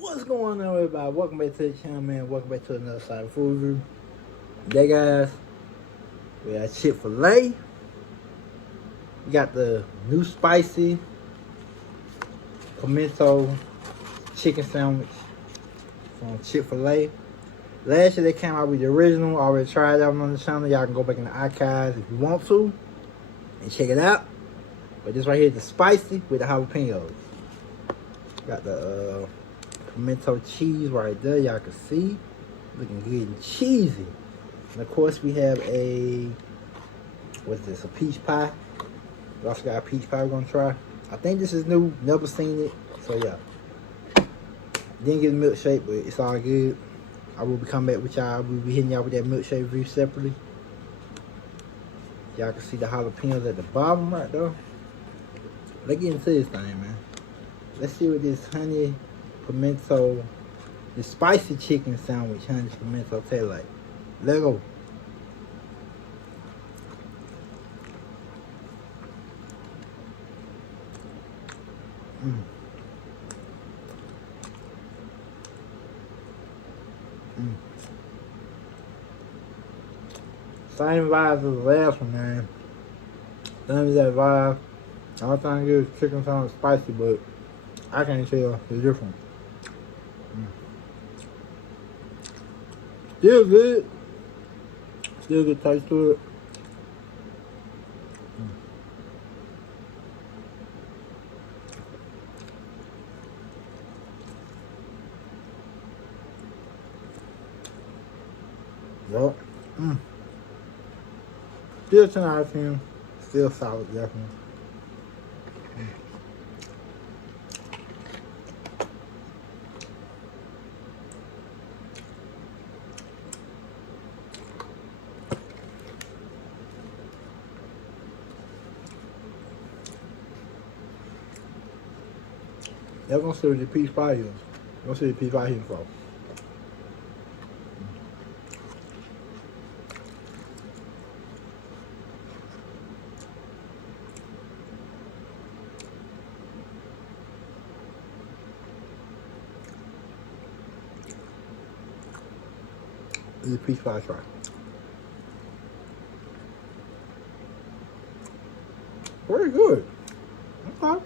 What's going on, everybody? Welcome back to the channel, man. Welcome back to another side of food review. Today, guys, we got Chick-fil-A. We got the new spicy pimento chicken sandwich from Chick-fil-A. Last year, they came out with the original. I already tried that one on the channel. Y'all can go back in the archives if you want to and check it out. But this right here is the spicy with the jalapenos. Got the pimento cheese right there, y'all can see. Looking good and cheesy. And of course we have a, what's this, a peach pie. We also got a peach pie we're gonna try. I think this is new, never seen it. So yeah. Didn't get a milkshake, but it's all good. I will be coming back with y'all. We'll be hitting y'all with that milkshake review separately. Y'all can see the jalapenos at the bottom right there. Let's get into this thing, man. Let's see what this honey pimento, the spicy chicken sandwich, honey pimento taste like. Let's go. Same vibe as the last one, man. Same exact vibe. All time good is chicken sandwich spicy, but I can't tell the difference. Still good. Still good taste to it. Yup. Still 10 out of 10. Still solid, definitely. Y'all gonna see what the peach pie is. Gonna see the peach pie here for. This is a peach pie try. Very good. Okay.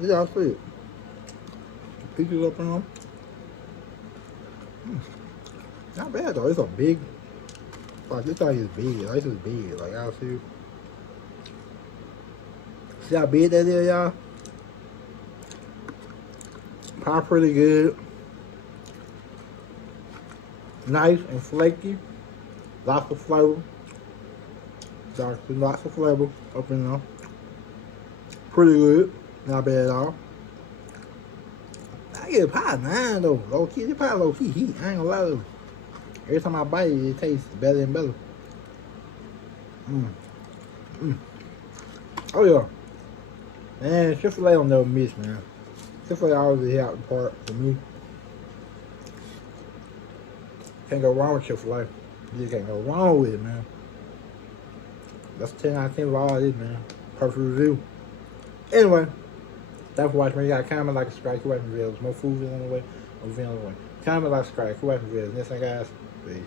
Yeah, I see it. The peaches up in them. Not bad though. It's a big. Like this thing is big. Like this is big. Like I see. See how big that is, y'all? Pie pretty good. Nice and flaky. Lots of flavor. Lots of flavor up in there. Pretty good. Not bad at all. I get a pie 9 though. Low key, this pie low key heat. I ain't gonna lie though. Every time I bite it, it tastes better and better. Oh yeah. Man, Chick-fil-A don't never miss, man. Chick-fil-A always hit out the park for me. Can't go wrong with Chick-fil-A. You just can't go wrong with it, man. That's 10 out of 10 for all this, man. Perfect review. Anyway, thanks for watching, man. You gotta comment, like, subscribe, keep watching videos. More food is on the way. More videos on the way. Comment, like, subscribe, keep watching videos. Next time, guys. Peace.